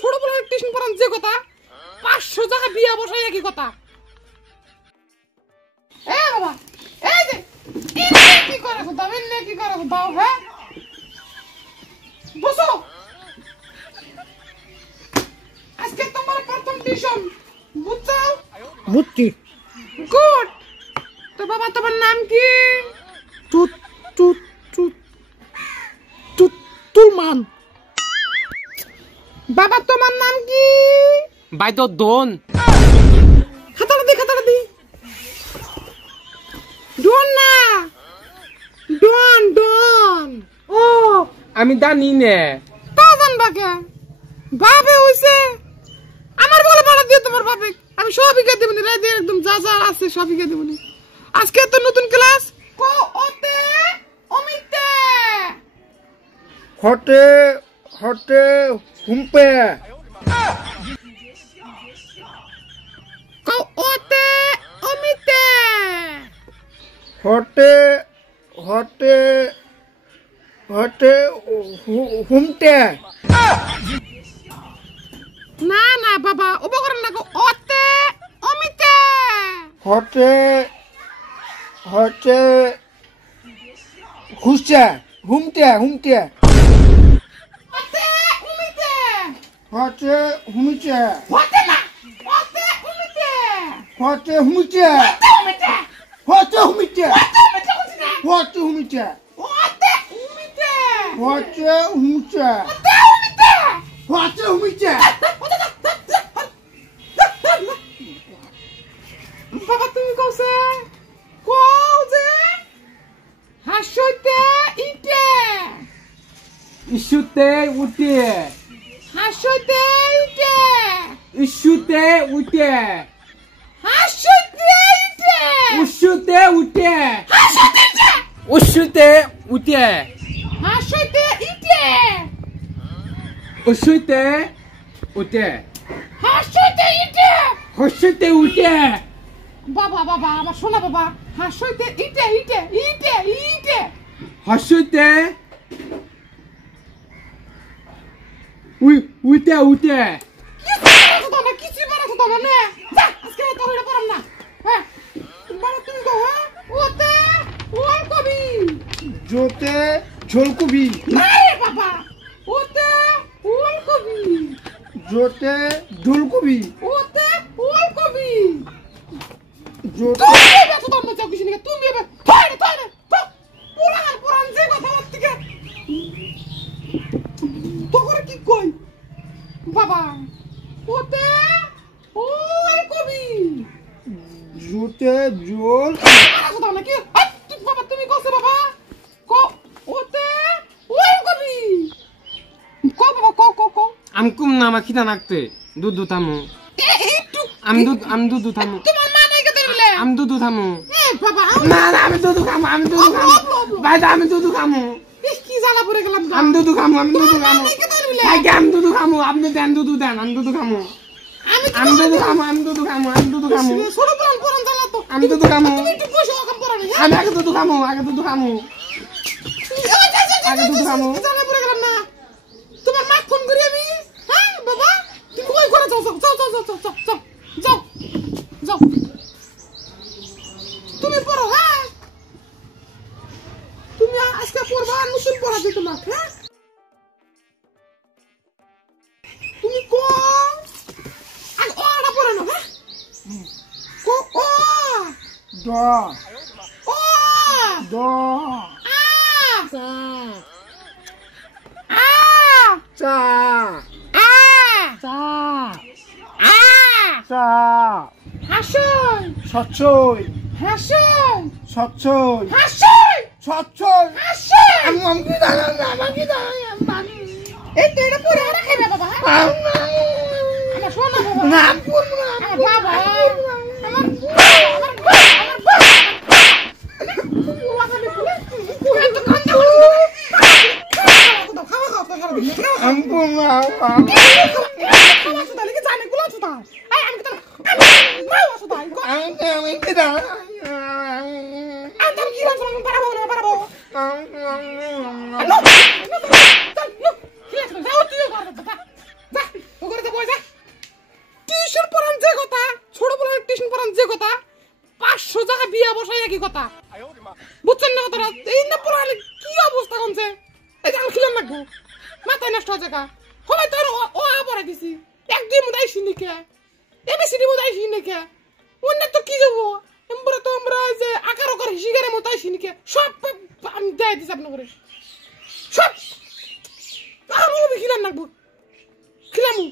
ছোট বড় টিউশন পড়ান যে কথা 500 টাকা বিয়া বসাই একই কথা এ বাবা এই যে কি করে দাও এনে কি করে দাও হ্যাঁ বসো আজকে তোমার প্রথম টিউশন বুঝছো বুঝছি গুড তো বাবা তোমার নাম কি তুত তুত তুত তুত তুলমান বাবা তোমার নাম কি ভাই তো দোন খাতাটা দি ডন না ডন ও আমি জানি না তা জানবা কে বাবে হইছে আমার বলে পাড়া দিও তোমার বাবে আমি সবই কে দেবনি রাই দিয়ে একদম যা যা আছে সবই কে দেবনি আজকে তো নতুন ক্লাস কো ওতে অমিতে হটে হটে হুম্পে কো ওতে অমিতে হটে হটে হটে হুমটে না না বাবা উপকরণ না কো ওতে অমিতে হটে হটে হুসা হুমটে হুমটে ওতে অমিতে হটে হুমিচে ওতে না ওতে অমিতে হটে হুমিচে অমিতে হটে হুমিচে অমিতে কোথায় হটে হুমিচে ওতে অমিতে হটে হুমিচে ওতে অমিতে হটে হুমিচে বাবা তুমি কওছে কও যে হাসইতে ইটে ইস্যুতে উঠে হাসইতে ইটে ইস্যুতে উঠে হাসইতে ইটে উস্যুতে উঠে হাসইতে ইটে উস্যুতে উঠে হাসইতে ইটে উস্যুতে উঠে হাসইতে ইটে হস্যুতে উঠে বাবা বাবা আমার শোনা বাবা হাসইতে ইটে ইটে ইটে ইটে হস্যুতে উঠে উঠে কিছু বানাতো তো না যা আজকে তোর এটা পড়াম না হ্যাঁ বাবা তুমি কও হ্যাঁ ওতে ওলকবি জোতে ঝোলকুবি আরে বাবা ওতে ওলকবি জোতে ঝোলকুবি ওতে ওলকবি জোতে তুমি এবার তো তোর মতো কিছু নেই তুমি এবার তাই না পুরান যে কথা থেকে তো করে কি কই বাবা ওতে ওলকবি জোতে জোল কথা নাকি বাবা তুমি কইছে বাবা কো ওতে ওলকবি কো বাবা কো আমকুম না আমার খিদা নাকতে দুধ থামু একটু আমি দুধ থামু তোমার মা নাই কে দিলে আমি দুধ থামু বাবা না না আমি দুধ খামু ভাই আমি দুধ খামু কি জ্বালা পড়ে গেলাম আমি দুধ খামু আমি দুধ খামু নাই কে দিলে ভাই আমি দুধ খামু আপনি দেন দুধ দেন আমি দুধ খামু আমি দুধ খামু আমি দুধ খামু আমি দুধ খামু ছোট পুরান জ্বালা তো আমি দুধ খামু তুমি একটু বসে কাম করো না আমি আগে দুধ খামু আগে দুধ খামু আগে দুধ খামু জ্বালা পড়ে গেলাম না তোমার মা ফোন করি আমি হ্যাঁ বাবা তুমি কই করে যাও তুমি পড়ো হ্যাঁ তুমি আজকে পড়বা আর মুসলিম পড়াবে তোমাকে হ্যাঁ তুমি কো আগে ওটা পড়ে নাও হ্যাঁ কো ও দ ও দ আ চা আ চা আ চা হাসই সচ্ছই হাসই সচ্ছই হাসই সচ্ছই হাসই আমাকে দাঁড়া না আমাকে দাঁড়া এই তো এটা পড়ে আর খাইবে বাবা হ্যাঁ আমার শোনা বাবা না আমার বাবা আমার অন্য জায়গায় বিয়া বসাই একই কথা বুঝছেন না কথাটা এই না পুরো কি অবস্থা করছে এই যে আমি খিলাম লাগবো মাথায় নষ্ট হয়ে জায়গা সবাই তো ও পড়াই দিছি এক দুই মতো আইসি নাকি এবিসিডি মতো আইসি নাকি অন্য তো কি যাবো এমরা তো আমরা যে আকার ওকার হিসিগারের মতো আইসি নাকি সব আমি দেয় দিছি আপনার করে সব আমি খিলাম লাগবো খিলামু